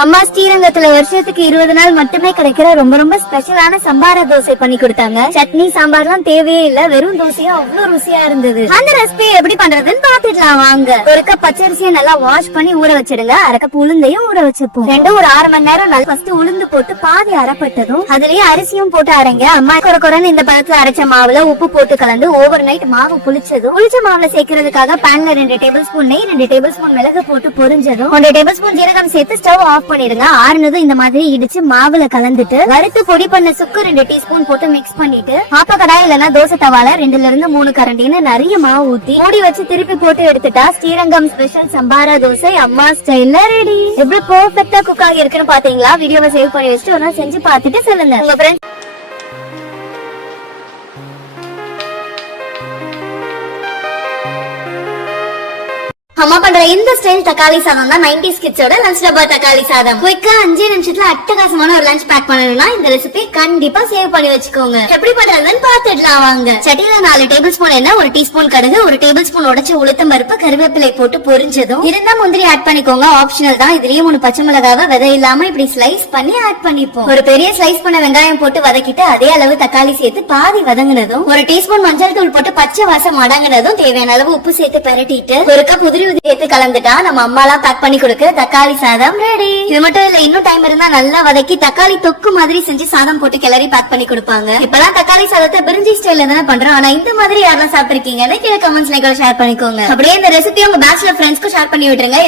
அம்மா ஸ்ரீரங்கத்துல வருஷத்துக்கு 20 நாள் மட்டுமே கிடைக்கிற ரொம்ப ரொம்ப ஸ்பெஷலான சம்பார தோசை பண்ணி கொடுத்தாங்க. சட்னி சாம்பார்லாம் தேவையே இல்ல, வெறும் தோசையா அவ்வளவு ருசியா இருந்தது. அந்த ரெசிபி எப்படி பண்றதுன்னு பாத்துக்கலாம் வாங்க. ஒரு கப் பச்சரிசியை நல்லா வாஷ் பண்ணி ஊற வச்சிடுங்க. அரை கப் உளுந்தையும் ஊற வச்சுப்போம். ரெண்டும் ஒரு 1/2 மணி நேரம் நல்லா ஃபர்ஸ்ட் உளுந்து போட்டு பாதி அரைப்பட்டதும் அதுலயே அரிசியும் போட்டு அரைங்க. அம்மா குறைன்னு இந்த பழத்துல அரைச்ச மாவுல உப்பு போட்டு கலந்து ஓவர் நைட் மாவு புளிச்சதும் புளிச்ச மாவுல சேர்க்கறதுக்காக பேன்ல 2 டேபிள் ஸ்பூன் நெய், 2 டேபிள் ஸ்பூன் மிளகு போட்டு பொரிஞ்சதும் 1 டேபிள் ஸ்பூன் ஜீரகம் சேர்த்து ஸ்டவ் ஆஃப் பண்ணிடுங்க. ஆறுனதும் இந்த மாதிரி இடிச்சு மாவுல கலந்துட்டு வறுத்து பொடி பண்ண சுக்கு 2 டீஸ்பூன் போட்டு மிக்ஸ் பண்ணிட்டு ஆப்ப கடாய் இல்லனா தோசை தவால 2ல இருந்து 3 கரண்டின்னு நிறைய மாவு ஊத்தி மூடி வச்சு திருப்பி போட்டு எடுத்துட்டா ஸ்ரீரங்கம் ஸ்பெஷல் சம்பாரா தோசை அம்மா ஸ்டைல்ல ரெடி. எப்படி பெர்ஃபெக்ட்டா குக் ஆகி இருக்குன்னு பாத்தீங்களா? வீடியோவை சேவ் பண்ணி வச்சுட்டு ஒரு நாள் செஞ்சு பார்த்துட்டு சொல்லுங்க உங்க ஃப்ரெண்ட்ஸ். அம்மா பண்ற இந்த ஸ்டைல் தக்காளி சாதம் தான் 90s கிட்ஸோட லஞ்ச் டப்பா தக்காளி சாதம். குயிக்கா 5 நிமிஷத்துல அட்டகாசமான ஒரு லஞ்ச் பேக் பண்ணணும்னா இந்த ரெசிபி கண்டிப்பா சேவ் பண்ணி வச்சுக்கோங்க. எப்படி பண்றதுன்னு பாத்துடலாம் வாங்க. சட்டியில 4 டேபிள் ஸ்பூன் எண்ணெய், 1 டீஸ்பூன் கடுகு, 1 டேபிள் ஸ்பூன் உடைச்ச உளுத்தம் பருப்பு, கருவேப்பிலை போட்டு பொரிஞ்சதும் இருந்தா முந்திரி ஆட் பண்ணிக்கோங்க, ஆப்ஷனல் தான். இதுலயே 3 பச்சை மிளகாவை விதை இல்லாம இப்படி ஸ்லைஸ் பண்ணி ஆட் பண்ணிப்போம். ஒரு பெரிய ஸ்லைஸ் பண்ண வெங்காயம் போட்டு வதக்கிட்டு அதே அளவு தக்காளி சேர்த்து பாதி வதங்கினதும் 1 டீஸ்பூன் மஞ்சள் தூள் போட்டு பச்சை வாசம் அடங்கினதும் தேவையான அளவு உப்பு சேர்த்து பரட்டிட்டு ஒரு கப் உதிரி சேர்த்து கலந்துட்டா நம்ம அம்மா எல்லாம் பேக் பண்ணி கொடுக்கிற தக்காளி சாதம் ரெடி. இது மட்டும் இல்ல, இன்னும் டைம் இருந்தா நல்லா வதக்கி தக்காளி தொக்கு மாதிரி செஞ்சு சாதம் போட்டு கிளறி பேக் பண்ணி கொடுப்பாங்க. இப்பெல்லாம் தக்காளி சாதத்தை பிரிஞ்சி ஸ்டைல்ல தானே பண்றோம். ஆனா இந்த மாதிரி யாரெல்லாம் சாப்பிட்டிருக்கீங்கன்னு கீழே கமெண்ட்ஸ்ல ஷேர் பண்ணிக்கோங்க. அப்படியே இந்த ரெசிபி உங்க பேச்சுலர் ஃப்ரெண்ட்ஸ்க்கு ஷேர் பண்ணி விட்டுருங்க.